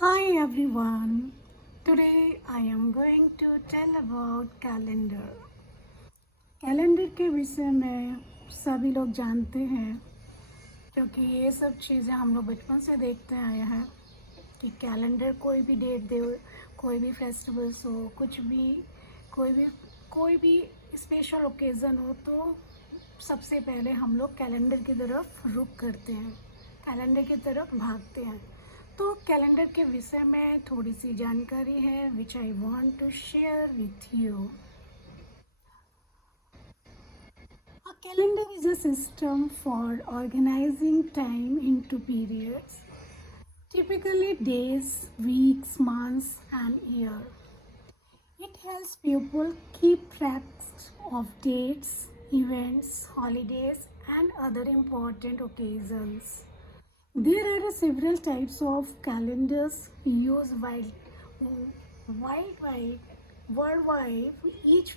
Hi everyone. Today I am going to tell about calendar. Calendar के विषय में सभी लोग जानते हैं क्योंकि ये सब चीज़ें हम लोग बचपन से देखते आए हैं कि कैलेंडर कोई भी डेट दे, कोई भी फेस्टिवल्स हो, कुछ भी कोई भी स्पेशल ओकेज़न हो तो सबसे पहले हम लोग कैलेंडर की तरफ रुख करते हैं, कैलेंडर की तरफ भागते हैं। तो कैलेंडर के विषय में थोड़ी सी जानकारी है which I want to share with you. A calendar is a system for organizing time into periods, typically days, weeks, months, and year. It helps people keep track of dates, events, holidays, and other important occasions. There are several types of calendars used worldwide, worldwide, each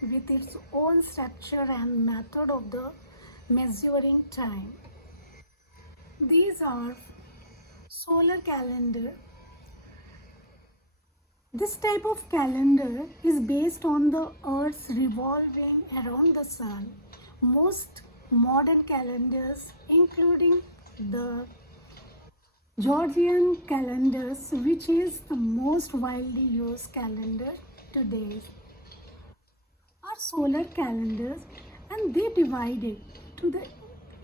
with its own structure and method of the measuring time. These are solar calendar. This type of calendar is based on the earth's revolving around the sun. Most modern calendars, including the Georgian calendars, which is the most widely used calendar today, are solar calendars, and they divide it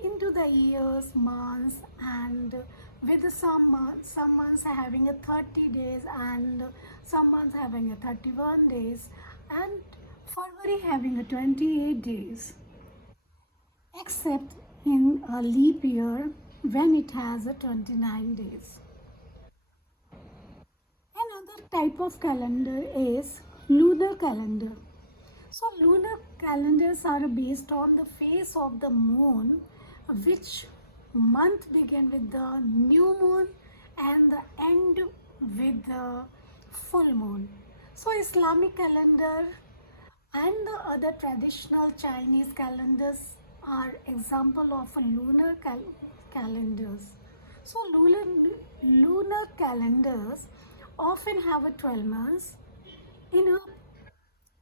into the years, months, and with some months having a 30 days and some months having a 31 days and February having a 28 days, except in a leap year when it has a 29 days. Another type of calendar is lunar calendar. So lunar calendars are based on the phase of the moon, which month begin with the new moon and the end with the full moon. So Islamic calendar and the other traditional Chinese calendars are example of lunar calendars. So lunar calendars often have a 12 months in a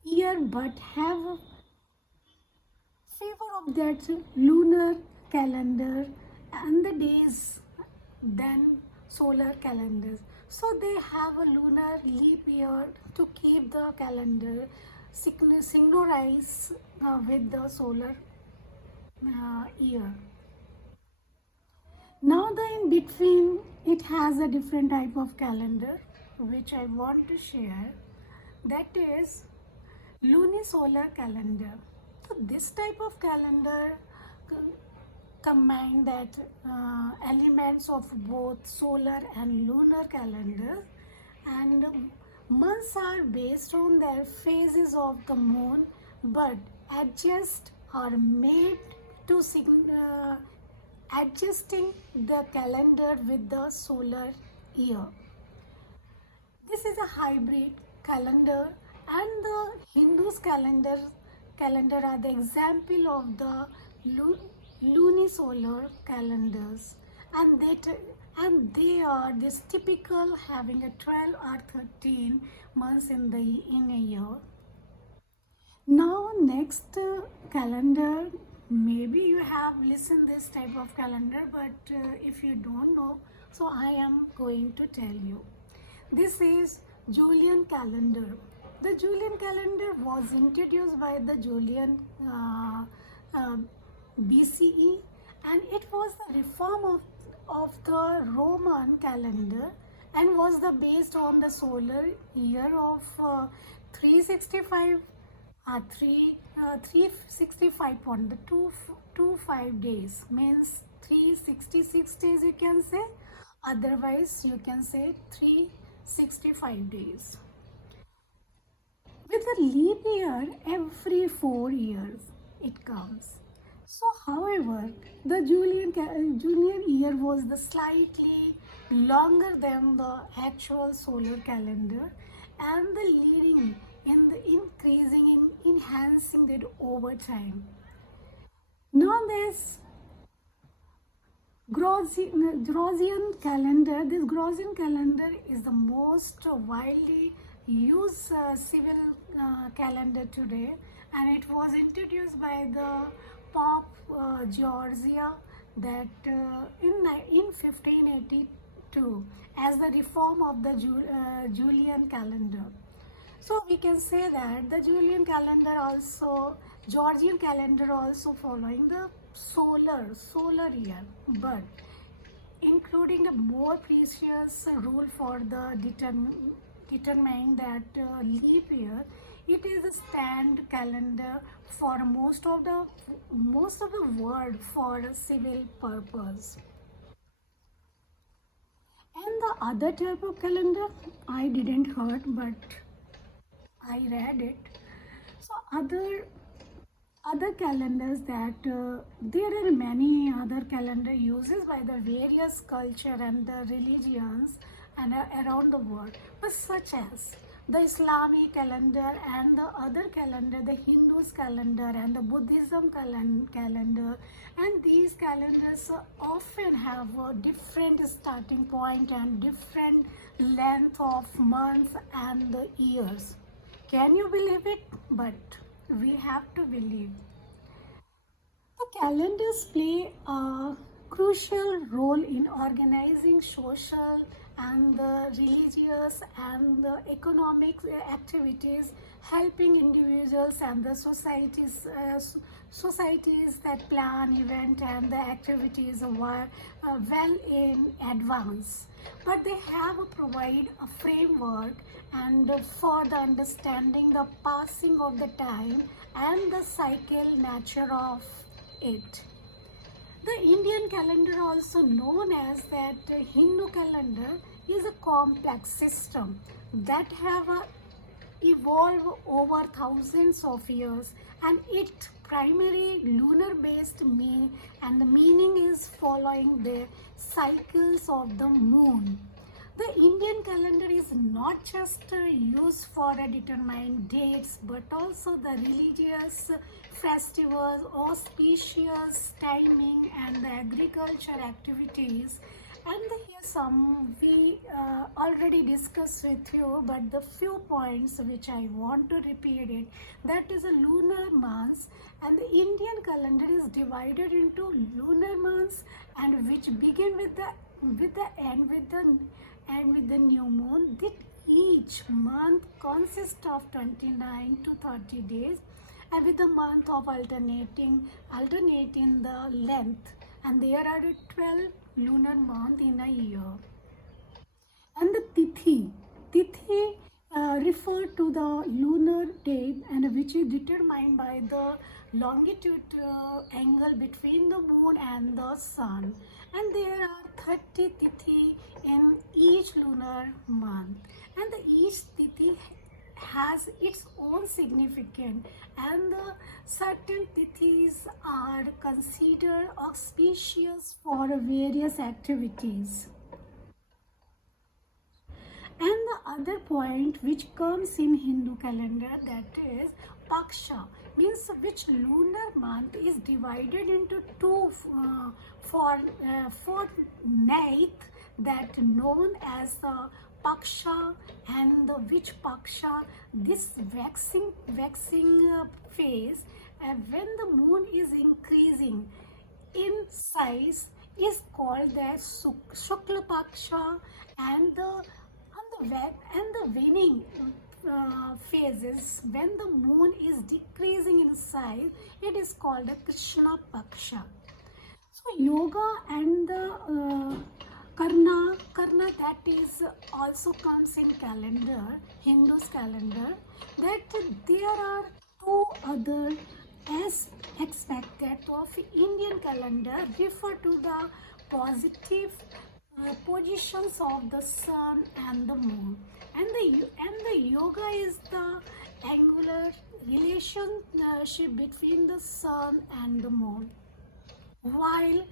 year but have a favor of that lunar calendar and the days than solar calendars. So they have a lunar leap year to keep the calendar synchronized with the solar year. Now the in between it has a different type of calendar which I want to share, that is lunisolar calendar. So this type of calendar combine that elements of both solar and lunar calendar, and months are based on their phases of the moon but adjust are made to adjusting the calendar with the solar year. This is a hybrid calendar, and the Hindus calendar are the example of the lunisolar calendars, and they are this typical having a 12 or 13 months in a year. Now next calendar, maybe you have listened this type of calendar, but if you don't know, so I am going to tell you. This is Julian calendar. The Julian calendar was introduced by the Julian BCE, and it was the reform of the Roman calendar and was the based on the solar year of 365 365.25 days, means 366 days you can say, otherwise you can say 365 days. With a leap year every 4 years it comes. So however, the Julian year was the slightly longer than the actual solar calendar, and the leading in the increasing in enhancing it over time. Now this Gregorian calendar. This Gregorian calendar is the most widely used civil calendar today, and it was introduced by the Pope Georgia that in 1582 as the reform of the Julian calendar. So we can say that the Julian calendar also, Georgian calendar also following the solar year, but including a more precious rule for the determining that leap year. It is a stand calendar for most of the world for a civil purpose. And the other type of calendar I didn't heard, but I read it. So other calendars that there are many other calendar uses by the various culture and the religions and around the world, but such as the Islamic calendar and the other calendar, the Hindus calendar and the Buddhism calendar, and these calendars often have a different starting point and different length of months and the years. Can you believe it? But we have to believe. The calendars play a crucial role in organizing social and the religious and the economic activities, helping individuals and the societies that plan event and the activities well in advance. But they have provide a framework and for the understanding the passing of the time and the cycle nature of it. The Indian calendar, also known as that Hindu calendar, is a complex system that have evolved over thousands of years, and it primarily lunar based and the meaning is following the cycles of the moon. The Indian calendar is not just used for determining dates, but also the religious festivals, auspicious timing, and the agriculture activities. And here some we already discussed with you, but the few points which I want to repeat it, that is a lunar months, and the Indian calendar is divided into lunar months, and which begin with the new moon. That each month consists of 29 to 30 days, and with the month of alternating the length, and there are 12 lunar months in a year. And the tithi refer to the lunar date, and which is determined by the longitude angle between the moon and the sun, and there are 30 tithi in each lunar month, and each tithi has its own significance, and the certain tithis are considered auspicious for various activities. And the other point which comes in Hindu calendar, that is Paksha, means which lunar month is divided into two fortnight, that known as the Paksha, and the which Paksha, this waxing phase, when the moon is increasing in size, is called as Shukla Paksha, and the waning phases, when the moon is decreasing in size, it is called a Krishna Paksha. So yoga and the karna, that is also comes in calendar, Hindus calendar, that there are two other aspects that of Indian calendar refer to the positive positions of the sun and the moon, and the yoga is the angular relationship between the sun and the moon, while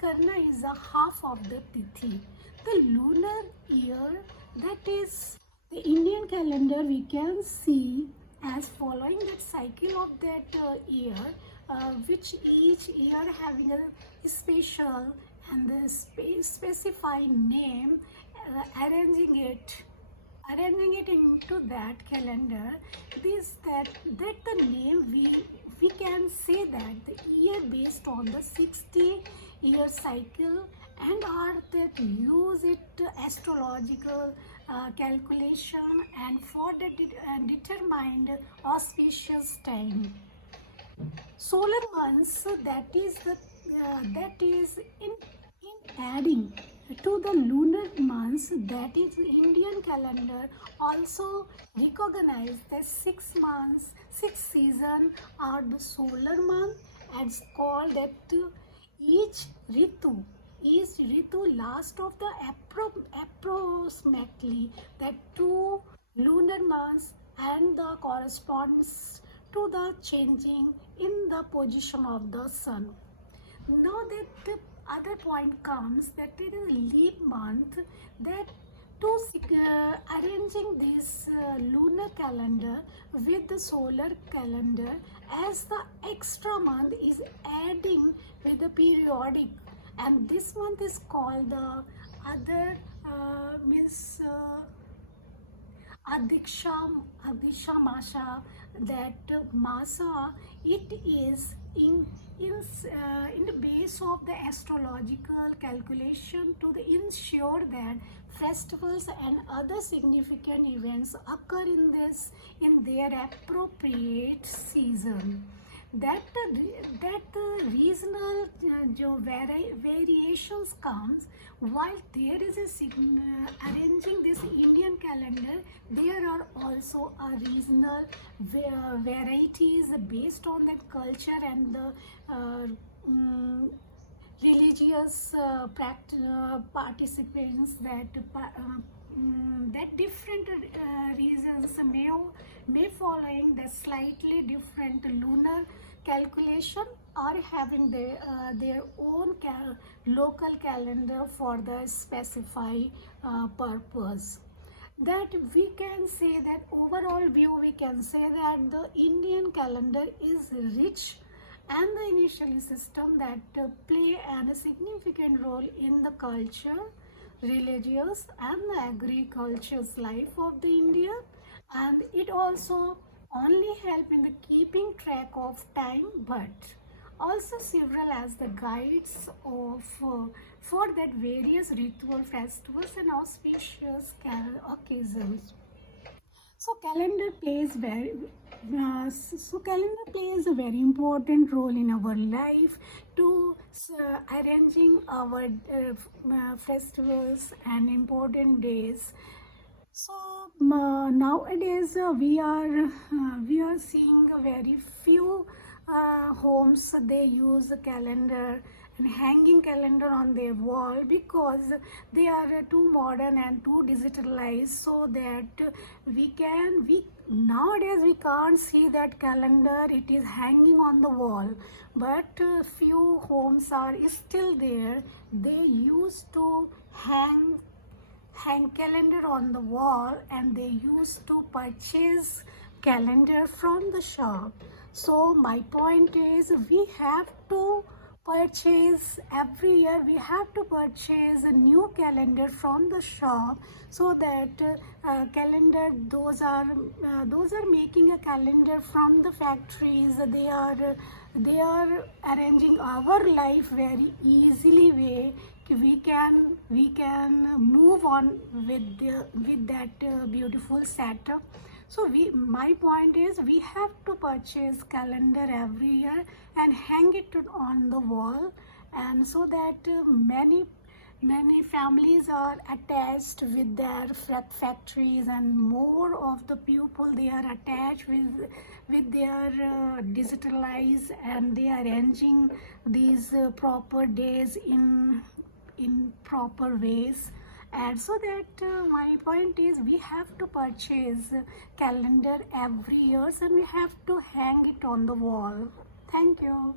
karna is a half of the tithi. The lunar year, that is the Indian calendar, we can see as following that cycle of that year, which each year having a special and the specify name, arranging it into that calendar, that the name we can say that the year based on the 60-year cycle, and are that use it astrological calculation and for the determined auspicious time. Solar months, that is in adding to the lunar months, that is Indian calendar also recognize that 6 months, 6 season are the solar month, and it's called that each ritu last of the approximately that 2 lunar months, and the corresponds to the changing in the position of the sun. Now that the other point comes, that it is leap month, that to arranging this lunar calendar with the solar calendar, as the extra month is adding with the periodic, and this month is called the other means Adiksha Masha, that Masa, it is in the base of the astrological calculation to the ensure that festivals and other significant events occur in their appropriate season. That the regional variations comes while there is a arranging this Indian calendar. There are also a regional varieties based on that culture and the religious participants, that different reasons may following the slightly different lunar calculation, are having their own local calendar for the specified purpose. That we can say that overall view, we can say that the Indian calendar is rich and the initially system that play a significant role in the culture, religious and the agriculture's life of the India, and it also only help in the keeping track of time, but also several as the guides of for that various ritual festivals and auspicious occasions. Calendar plays a very important role in our life to arranging our festivals and important days. So nowadays we are seeing a very few homes they use a calendar and hanging calendar on their wall, because they are too modern and too digitalized, so that we nowadays we can't see that calendar, it is hanging on the wall. But few homes are still there, they used to hang calendar on the wall, and they used to purchase calendar from the shop. So my point is, we have to purchase every year, we have to purchase a new calendar from the shop, so that calendar, those are making a calendar from the factories, they are arranging our life very easily way. We can move on with that beautiful setup. So my point is, we have to purchase calendar every year and hang it on the wall, and so that many families are attached with their factories, and more of the people, they are attached with their digitalized, and they are arranging these proper days in proper ways. And so that my point is, we have to purchase calendar every year, and we have to hang it on the wall. Thank you.